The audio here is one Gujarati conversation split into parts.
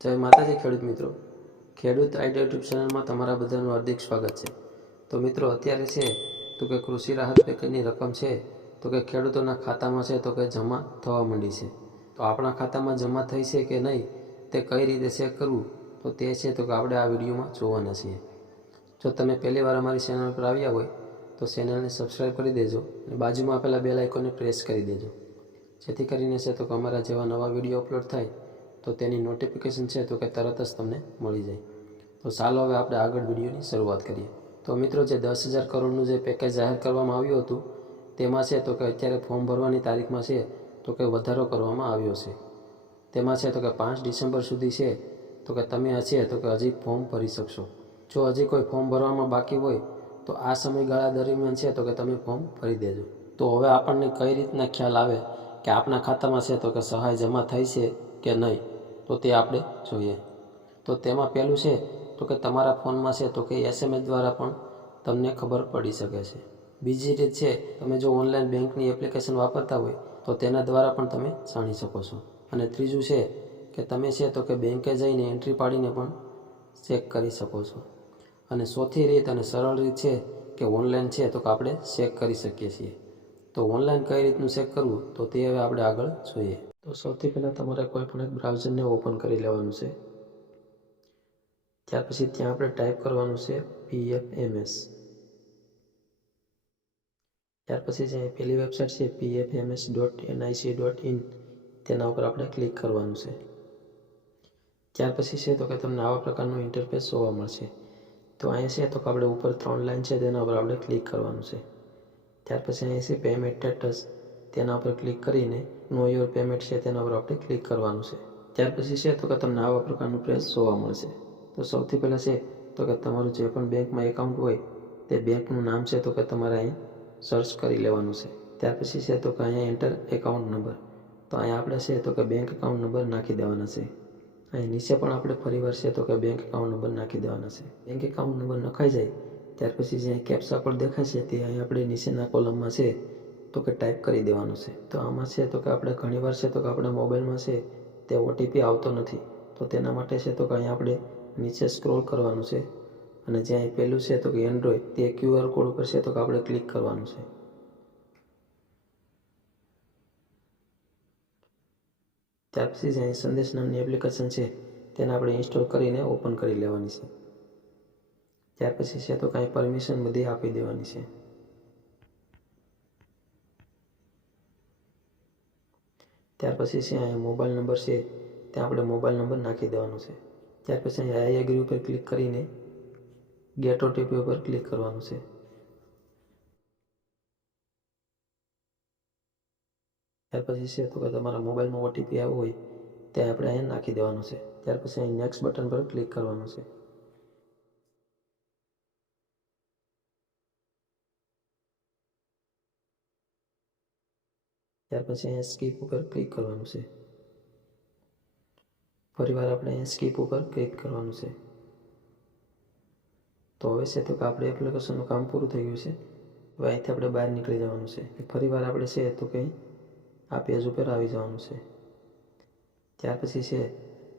જય માતાજી ખેડૂત મિત્રો, ખેડૂત આઈડિયા યુટ્યુબ ચેનલમાં તમારા બધાનું હાર્દિક સ્વાગત છે। તો મિત્રો અત્યારે છે તો કે કૃષિ રાહત પેકેજની રકમ છે તો કે ખેડૂતોના ખાતામાં છે તો કે જમા થવા માંડી છે। તો આપણા ખાતામાં જમા થઈ છે કે નહીં તે કઈ રીતે ચેક કરવું તો તે છે તો કે આપણે આ વિડીયોમાં જોવાના છીએ। જો તમે પહેલી વાર અમારી ચેનલ પર આવ્યા હોય તો ચેનલને સબસ્ક્રાઈબ કરી દેજો અને બાજુમાં આપેલા બેલ આઇકોનને પ્રેસ કરી દેજો, જેથી કરીને છે તો કે અમારા જેવા નવા વિડીયો અપલોડ થાય તો તેની નોટિફિકેશન છે તો કે તરત જ તમને મળી જાય। તો ચાલો હવે આપણે આગળ વિડીયોની શરૂઆત કરીએ। તો મિત્રો, જે 10,000 કરોડનું જે પેકેજ જાહેર કરવામાં આવ્યું હતું તેમાં છે તો કે અત્યારે ફોર્મ ભરવાની તારીખમાં છે તો કે વધારો કરવામાં આવ્યો છે। તેમાં છે તો કે 5 ડિસેમ્બર સુધી છે તો કે તમે છે તો કે હજી ફોર્મ ભરી શકશો। જો હજી કોઈ ફોર્મ ભરવામાં બાકી હોય તો આ સમયગાળા દરમિયાન છે તો કે તમે ફોર્મ ભરી દેજો। તો હવે આપણને કઈ રીતના ખ્યાલ આવે કે આપણા ખાતામાં છે તો કે સહાય જમા થઈ છે કે નહીં તો તે આપણે જોઈએ। તો તેમાં પહેલું છે તો કે તમારા ફોનમાં છે તો કે SMS દ્વારા પણ તમને ખબર પડી શકે છે। બીજી રીત છે, તમે જો ઓનલાઈન બેંકની એપ્લિકેશન વાપરતા હોય તો તેના દ્વારા પણ તમે જાણી શકો છો। અને ત્રીજું છે કે તમે છે તો કે બેંકે જઈને એન્ટ્રી પાડીને પણ ચેક કરી શકો છો। અને ચોથી રીત અને સરળ રીત છે કે ઓનલાઈન છે તો કે આપણે ચેક કરી શકીએ છીએ। તો ઓનલાઈન કઈ રીતનું ચેક કરવું તો તે હવે આપણે આગળ જોઈએ। તો સૌથી પહેલાં તમારે કોઈ પણ એક બ્રાઉઝરને ઓપન કરી લેવાનું છે। ત્યાર પછી ત્યાં આપણે ટાઈપ કરવાનું છે PFMS। ત્યાર પછી જે પહેલી વેબસાઇટ છે pfms.nic.in તેના ઉપર આપણે ક્લિક કરવાનું છે। ત્યાર પછી છે તો કે તમને આવા પ્રકારનું ઇન્ટરફેસ જોવા મળશે। તો અહીંયા છે તો કે આપણે ઉપર 3 લાઈન છે તેના ઉપર આપણે ક્લિક કરવાનું છે। ત્યાર પછી અહીંયા છે પેમેન્ટ સ્ટેટસ, તેના ઉપર ક્લિક કરીને નો યોર પેમેન્ટ છે તેના ઉપર આપણે ક્લિક કરવાનું છે। ત્યાર પછી છે તો કે તમને આવા પ્રકારનું પેજ જોવા મળશે। તો સૌથી પહેલાં છે તો કે તમારું જે પણ બેંકમાં એકાઉન્ટ હોય તે બેંકનું નામ છે તો કે તમારે અહીં સર્ચ કરી લેવાનું છે। ત્યાર પછી છે તો કે અહીંયા એન્ટર એકાઉન્ટ નંબર, તો અહીંયા આપણે છે તો કે બેંક એકાઉન્ટ નંબર નાખી દેવાના છે। અહીં નીચે પણ આપણે ફરીવાર છે તો કે બેંક એકાઉન્ટ નંબર નાખી દેવાના છે। બેંક એકાઉન્ટ નંબર નખાઈ જાય ત્યાર પછી જે કેપ્ચા કોડ દેખાય છે તે અહીં આપણે નીચેના કોલમમાં છે તો કે ટાઈપ કરી દેવાનું છે। તો આમાં છે તો કે આપણે ઘણીવાર છે તો કે આપણા મોબાઈલમાં છે તે ઓટીપી આવતો નથી, તો તેના માટે છે તો કે અહીં આપણે નીચે સ્ક્રોલ કરવાનું છે અને જ્યાં પહેલું છે તો કે એન્ડ્રોઈડ તે QR કોડ ઉપર છે તો કે આપણે ક્લિક કરવાનું છે। ત્યાર પછી જે અહીં સંદેશ નામની એપ્લિકેશન છે તેને આપણે ઇન્સ્ટોલ કરીને ઓપન કરી લેવાની છે। ત્યાર પછી છે તો કાંઈ પરમિશન બધી આપી દેવાની છે। ત્યાર પછી છે અહીંયા મોબાઈલ નંબર છે ત્યાં આપણે મોબાઈલ નંબર નાખી દેવાનો છે। ત્યાર પછી અહીંયા આઈ એગ્રી ઉપર ક્લિક કરીને ગેટ ઓટીપી ઉપર ક્લિક કરવાનું છે। ત્યાર પછી છે તો કે તમારા મોબાઈલમાં ઓટીપી આવ્યો હોય તે આપણે અહીંયા નાખી દેવાનો છે। ત્યાર પછી અહીં નેક્સ્ટ બટન પર ક્લિક કરવાનું છે। ત્યાર પછી અહીંયા સ્કીપ ઉપર ક્લિક કરવાનું છે। ફરીવાર આપણે અહીંયા સ્કીપ ઉપર ક્લિક કરવાનું છે। તો હવે છે તો કે આપણે એપ્લિકેશનનું કામ પૂરું થઈ ગયું છે। હવે અહીંથી આપણે બહાર નીકળી જવાનું છે। ફરીવાર આપણે છે તો કંઈ આ પેજ ઉપર આવી જવાનું છે। ત્યાર પછી છે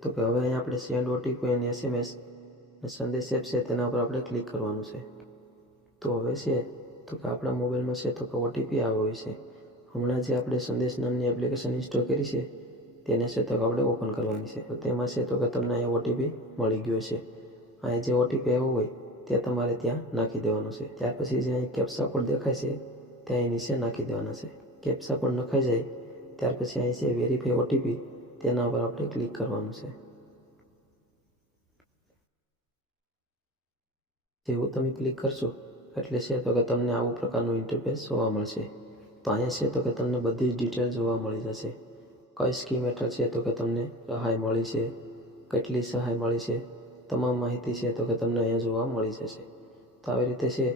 તો કે હવે અહીંયા આપણે સેન્ડ ઓટીપી અને SMS અને સંદેશ એપ છે તેના ઉપર આપણે ક્લિક કરવાનું છે। તો હવે છે તો કે આપણા મોબાઈલમાં છે તો કે ઓટીપી આવ્યો હોય છે। હમણાં જે આપણે સંદેશ નામની એપ્લિકેશન ઇન્સ્ટોલ કરી છે તેને છે તો આપણે ઓપન કરવાની છે। તો તેમાં છે તો કે તમને અહીંયા ઓટીપી મળી ગયો છે। અહીંયા જે ઓટીપી આવ્યો હોય તે તમારે ત્યાં નાખી દેવાનો છે। ત્યાર પછી જે અહીં કેપ્ચા કોડ દેખાય છે તે અહીં નીચે નાખી દેવાના છે। કેપ્ચા કોડ નખાઈ જાય ત્યાર પછી અહીં છે વેરીફાઈ ઓટીપી તેના ઉપર આપણે ક્લિક કરવાનું છે। જેવું તમે ક્લિક કરશો એટલે છે તો કે તમને આવું પ્રકારનું ઇન્ટરફેસ જોવા મળશે। તો અહીંયા છે તો કે તમને બધી જ ડિટેલ જોવા મળી જશે। કઈ સ્કીમ હેઠળ છે તો કે તમને સહાય મળી છે, કેટલી સહાય મળી છે, તમામ માહિતી છે તો કે તમને અહીંયા જોવા મળી જશે। તો આવી રીતે છે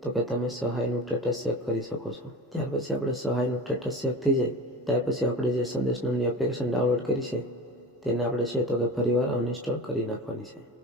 તો કે તમે સહાયનું સ્ટેટસ ચેક કરી શકો છો। ત્યાર પછી આપણે સહાયનું સ્ટેટસ ચેક થઈ જાય ત્યાર પછી આપણે જે સંદેશ નામની એપ્લિકેશન ડાઉનલોડ કરી છે તેને આપણે છે તો કે ફરીવાર અનઇન્સ્ટોલ કરી નાખવાની છે।